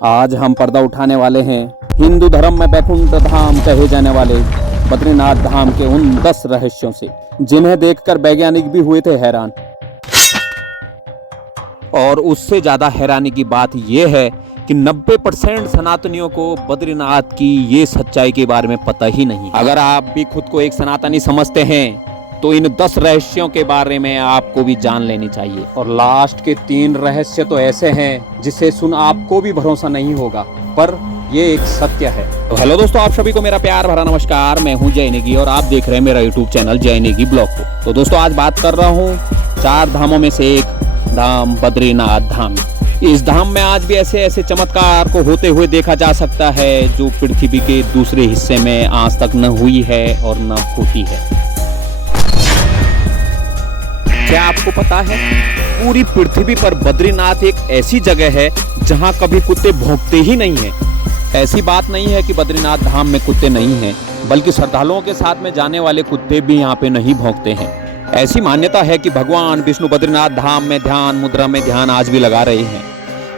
आज हम पर्दा उठाने वाले हैं हिंदू धर्म में वैकुंठ धाम कहे जाने वाले बद्रीनाथ धाम के उन 10 रहस्यों से, जिन्हें देखकर वैज्ञानिक भी हुए थे हैरान। और उससे ज्यादा हैरानी की बात यह है कि 90% सनातनियों को बद्रीनाथ की ये सच्चाई के बारे में पता ही नहीं। अगर आप भी खुद को एक सनातनी समझते हैं तो इन 10 रहस्यों के बारे में आपको भी जान लेनी चाहिए। और लास्ट के 3 रहस्य तो ऐसे हैं जिसे सुन आपको भी भरोसा नहीं होगा, पर ये एक सत्य है। तो हेलो दोस्तों, आप सभी को मेरा प्यार भरा नमस्कार। मैं हूं जय नेगी और आप देख रहे हैं मेरा यूट्यूब चैनल जय नेगी ब्लॉग को। तो दोस्तों, आज बात कर रहा हूँ 4 धामों में से एक धाम बद्रीनाथ धाम। इस धाम में आज भी ऐसे ऐसे चमत्कार को होते हुए देखा जा सकता है जो पृथ्वी के दूसरे हिस्से में आज तक न हुई है और न होती है। क्या आपको पता है, पूरी पृथ्वी पर बद्रीनाथ एक ऐसी जगह है जहां कभी कुत्ते भौंकते ही नहीं हैं। ऐसी बात नहीं है कि बद्रीनाथ धाम में कुत्ते नहीं हैं, बल्कि श्रद्धालुओं के साथ में जाने वाले कुत्ते भी यहाँ पे नहीं भौंकते हैं। ऐसी मान्यता है कि भगवान विष्णु बद्रीनाथ धाम में ध्यान मुद्रा में ध्यान आज भी लगा रहे हैं।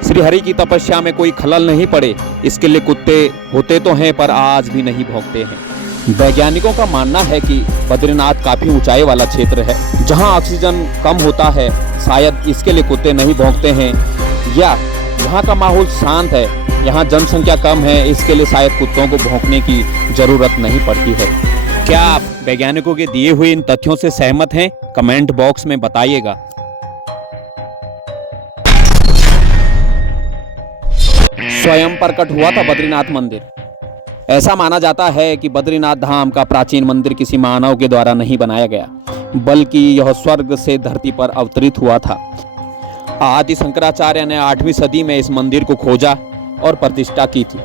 श्री हरि की तपस्या में कोई खलल नहीं पड़े, इसके लिए कुत्ते होते तो हैं पर आज भी नहीं भौंकते हैं। वैज्ञानिकों का मानना है कि बद्रीनाथ काफी ऊंचाई वाला क्षेत्र है जहां ऑक्सीजन कम होता है, शायद इसके लिए कुत्ते नहीं भौंकते हैं, या यहाँ का माहौल शांत है, यहाँ जनसंख्या कम है, इसके लिए शायद कुत्तों को भौंकने की जरूरत नहीं पड़ती है। क्या आप वैज्ञानिकों के दिए हुए इन तथ्यों से सहमत हैं? कमेंट बॉक्स में बताइएगा। स्वयं प्रकट हुआ था बद्रीनाथ मंदिर। ऐसा माना जाता है कि बद्रीनाथ धाम का प्राचीन मंदिर किसी मानव के द्वारा नहीं बनाया गया, बल्कि यह स्वर्ग से धरती पर अवतरित हुआ था। आदि शंकराचार्य ने 8वीं सदी में इस मंदिर को खोजा और प्रतिष्ठा की थी।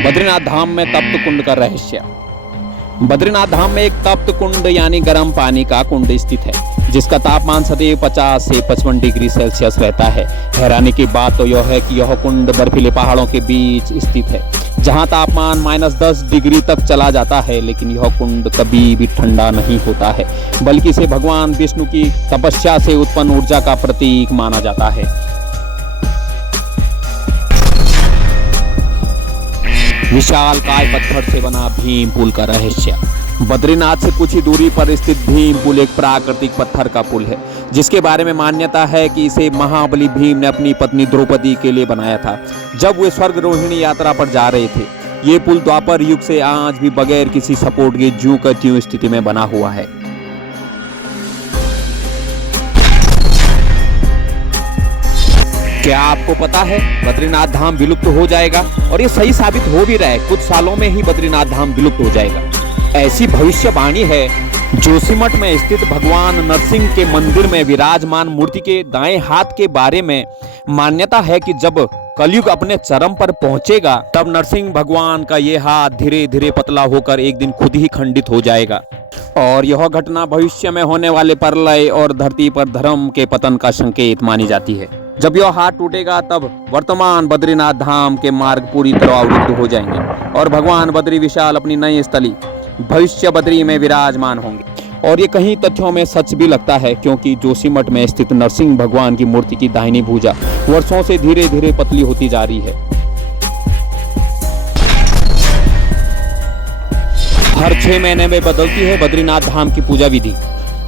बद्रीनाथ धाम में तप्त कुंड का रहस्य। बद्रीनाथ धाम में एक तप्त कुंड यानी गर्म पानी का कुंड स्थित है, जिसका तापमान सदैव 50 से 55 डिग्री सेल्सियस रहता है। हैरानी की बात तो यह है कि यह कुंड बर्फीले पहाड़ों के बीच स्थित है, जहां तापमान -10 डिग्री तक चला जाता है, लेकिन यह कुंड कभी भी ठंडा नहीं होता है, बल्कि इसे भगवान विष्णु की तपस्या से उत्पन्न ऊर्जा का प्रतीक माना जाता है। विशाल काय पत्थर से बना भीम पुल का रहस्य। बद्रीनाथ से कुछ ही दूरी पर स्थित भीम पुल एक प्राकृतिक पत्थर का पुल है, जिसके बारे में मान्यता है कि इसे महाबली भीम ने अपनी पत्नी द्रौपदी के लिए बनाया था जब वे स्वर्ग रोहिणी यात्रा पर जा रहे थे। ये पुल द्वापर युग से आज भी बगैर किसी सपोर्ट के ज्यों का त्यों स्थिति में बना हुआ है। क्या आपको पता है बद्रीनाथ धाम विलुप्त हो जाएगा? और ये सही साबित हो भी रहा है, कुछ सालों में ही बद्रीनाथ धाम विलुप्त हो जाएगा। ऐसी भविष्यवाणी है। जोशीमठ में स्थित भगवान नरसिंह के मंदिर में विराजमान मूर्ति के दाएं हाथ के बारे में मान्यता है कि जब कलयुग अपने चरम पर पहुंचेगा, तब नरसिंह भगवान का ये हाथ धीरे धीरे पतला होकर एक दिन खुद ही खंडित हो जाएगा। और यह घटना भविष्य में होने वाले प्रलय और धरती पर धर्म के पतन का संकेत मानी जाती है। जब यह हाथ टूटेगा, तब वर्तमान बद्रीनाथ धाम के मार्ग पूरी तरह अवरुद्ध हो जाएंगे और भगवान बद्री विशाल अपनी नई स्थली भविष्य बद्री में विराजमान होंगे। और ये कहीं तथ्यों में सच भी लगता है, क्योंकि जोशीमठ में स्थित नरसिंह भगवान की मूर्ति की दाहिनी भुजा वर्षों से धीरे धीरे पतली होती जा रही है। हर 6 महीने में बदलती है बद्रीनाथ धाम की पूजा विधि।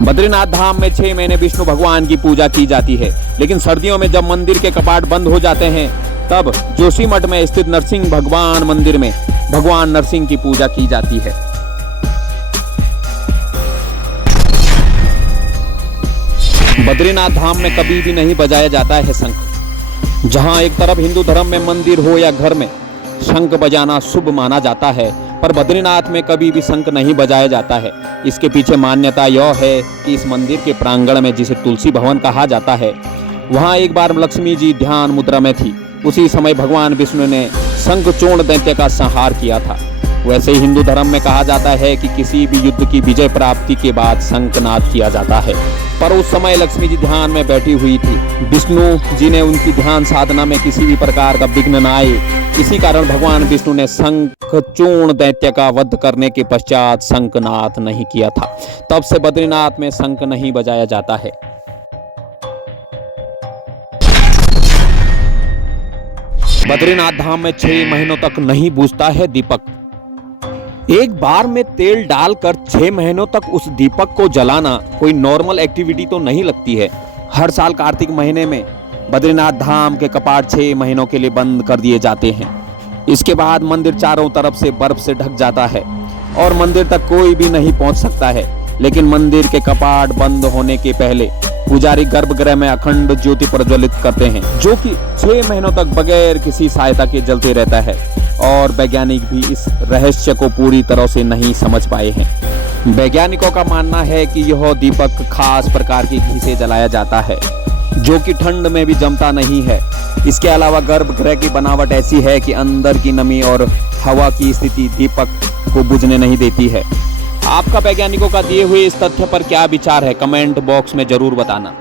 बद्रीनाथ धाम में 6 महीने विष्णु भगवान की पूजा की जाती है, लेकिन सर्दियों में जब मंदिर के कपाट बंद हो जाते हैं, तब जोशीमठ में स्थित नरसिंह भगवान मंदिर में भगवान नरसिंह की पूजा की जाती है। बद्रीनाथ धाम में कभी भी नहीं बजाया जाता है शंख। जहां एक तरफ हिंदू धर्म में मंदिर हो या घर में शंख बजाना शुभ माना जाता है, पर बद्रीनाथ में कभी भी शंख नहीं बजाया जाता है। इसके पीछे मान्यता यह है कि इस मंदिर के प्रांगण में, जिसे तुलसी भवन कहा जाता है, वहां एक बार लक्ष्मी जी ध्यान मुद्रा में थी। उसी समय भगवान विष्णु ने शंखचूर्ण दैत्य का संहार किया था। वैसे ही हिंदू धर्म में कहा जाता है कि किसी भी युद्ध की विजय प्राप्ति के बाद शंखनाद किया जाता है, पर उस समय लक्ष्मी जी ध्यान में बैठी हुई थी। विष्णु जी ने उनकी ध्यान साधना में किसी भी प्रकार का विघ्न न आए, इसी कारण भगवान विष्णु ने शंखचूर्ण दैत्य का वध करने के पश्चात शंखनाद नहीं किया था। तब से बद्रीनाथ में शंख नहीं बजाया जाता है। बद्रीनाथ धाम में 6 महीनों तक नहीं बुझता है दीपक। एक बार में तेल डालकर 6 महीनों तक उस दीपक को जलाना कोई नॉर्मल एक्टिविटी तो नहीं लगती है। हर साल कार्तिक महीने में बद्रीनाथ धाम के कपाट 6 महीनों के लिए बंद कर दिए जाते हैं। इसके बाद मंदिर चारों तरफ से बर्फ से ढक जाता है और मंदिर तक कोई भी नहीं पहुंच सकता है। लेकिन मंदिर के कपाट बंद होने के पहले पुजारी गर्भगृह में अखंड ज्योति प्रज्वलित करते हैं, जो कि 6 महीनों तक बगैर किसी सहायता के जलते रहता है और वैज्ञानिक भी इस रहस्य को पूरी तरह से नहीं समझ पाए हैं। वैज्ञानिकों का मानना है कि यह दीपक खास प्रकार की घी से जलाया जाता है, जो कि ठंड में भी जमता नहीं है। इसके अलावा गर्भगृह की बनावट ऐसी है कि अंदर की नमी और हवा की स्थिति दीपक को बुझने नहीं देती है। आपका वैज्ञानिकों का दिए हुए इस तथ्य पर क्या विचार है, कमेंट बॉक्स में जरूर बताना।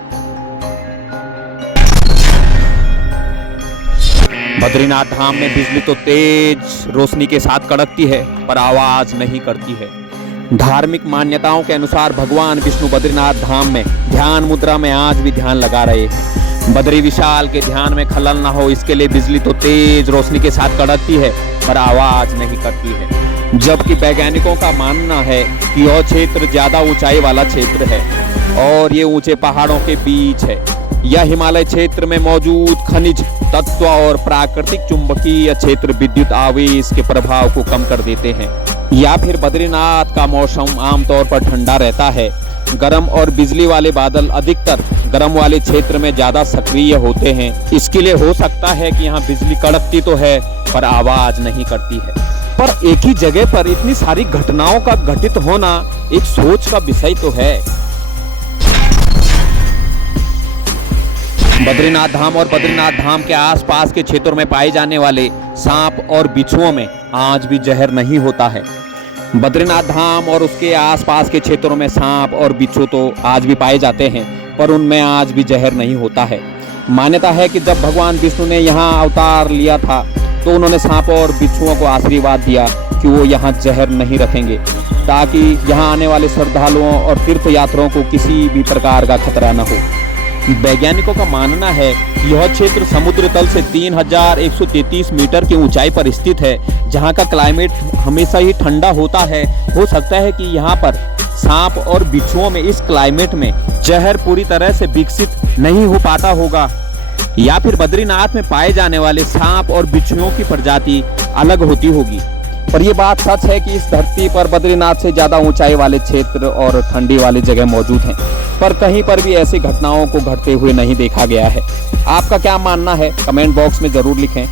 बद्रीनाथ धाम में बिजली तो तेज रोशनी के साथ कड़कती है पर आवाज नहीं करती है। धार्मिक मान्यताओं के अनुसार भगवान विष्णु बद्रीनाथ धाम में ध्यान मुद्रा में आज भी ध्यान लगा रहे हैं। बद्री विशाल के ध्यान में खलल न हो, इसके लिए बिजली तो तेज रोशनी के साथ कड़कती है पर आवाज नहीं करती है। जबकि वैज्ञानिकों का मानना है कि यह क्षेत्र ज्यादा ऊंचाई वाला क्षेत्र है और ये ऊंचे पहाड़ों के बीच है। यह हिमालय क्षेत्र में मौजूद खनिज तत्व और प्राकृतिक चुंबकीय क्षेत्र विद्युत आवेश के प्रभाव को कम कर देते हैं। या फिर बद्रीनाथ का मौसम आमतौर पर ठंडा रहता है, गर्म और बिजली वाले बादल अधिकतर गर्म वाले क्षेत्र में ज्यादा सक्रिय होते हैं। इसके लिए हो सकता है कि यहाँ बिजली कड़कती तो है पर आवाज नहीं करती है। पर एक ही जगह पर इतनी सारी घटनाओं का घटित होना एक सोच का विषय तो है। बद्रीनाथ धाम और बद्रीनाथ धाम के आसपास के क्षेत्रों में पाए जाने वाले सांप और बिच्छुओं में आज भी जहर नहीं होता है। बद्रीनाथ धाम और उसके आसपास के क्षेत्रों में सांप और बिच्छू तो आज भी पाए जाते हैं पर उनमें आज भी जहर नहीं होता है। मान्यता है कि जब भगवान विष्णु ने यहाँ अवतार लिया था तो उन्होंने सांप और बिच्छुओं को आशीर्वाद दिया कि वो यहाँ जहर नहीं रखेंगे, ताकि यहाँ आने वाले श्रद्धालुओं और तीर्थयात्रियों को किसी भी प्रकार का खतरा न हो। वैज्ञानिकों का मानना है कि यह क्षेत्र समुद्र तल से 3133 मीटर की ऊंचाई पर स्थित है, जहाँ का क्लाइमेट हमेशा ही ठंडा होता है। हो सकता है कि यहाँ पर सांप और बिच्छुओं में इस क्लाइमेट में जहर पूरी तरह से विकसित नहीं हो पाता होगा, या फिर बद्रीनाथ में पाए जाने वाले सांप और बिच्छुओं की प्रजाति अलग होती होगी। पर यह बात सच है कि इस धरती पर बद्रीनाथ से ज्यादा ऊंचाई वाले क्षेत्र और ठंडी वाली जगह मौजूद हैं, पर कहीं पर भी ऐसी घटनाओं को घटते हुए नहीं देखा गया है। आपका क्या मानना है, कमेंट बॉक्स में जरूर लिखें।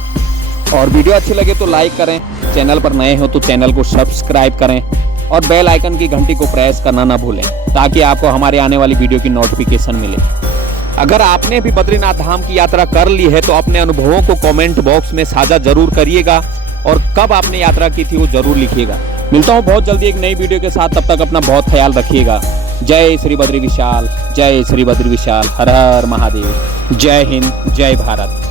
और वीडियो अच्छी लगे तो लाइक करें, चैनल पर नए हो तो चैनल को सब्सक्राइब करें और बेल आइकन की घंटी को प्रेस करना ना भूलें, ताकि आपको हमारे आने वाली वीडियो की नोटिफिकेशन मिले। अगर आपने भी बद्रीनाथ धाम की यात्रा कर ली है तो अपने अनुभवों को कमेंट बॉक्स में साझा जरूर करिएगा और कब आपने यात्रा की थी वो जरूर लिखिएगा। मिलता हूँ बहुत जल्दी एक नई वीडियो के साथ, तब तक अपना बहुत ख्याल रखिएगा। जय श्री बद्री विशाल, जय श्री बद्री विशाल, हर हर महादेव, जय हिंद, जय भारत।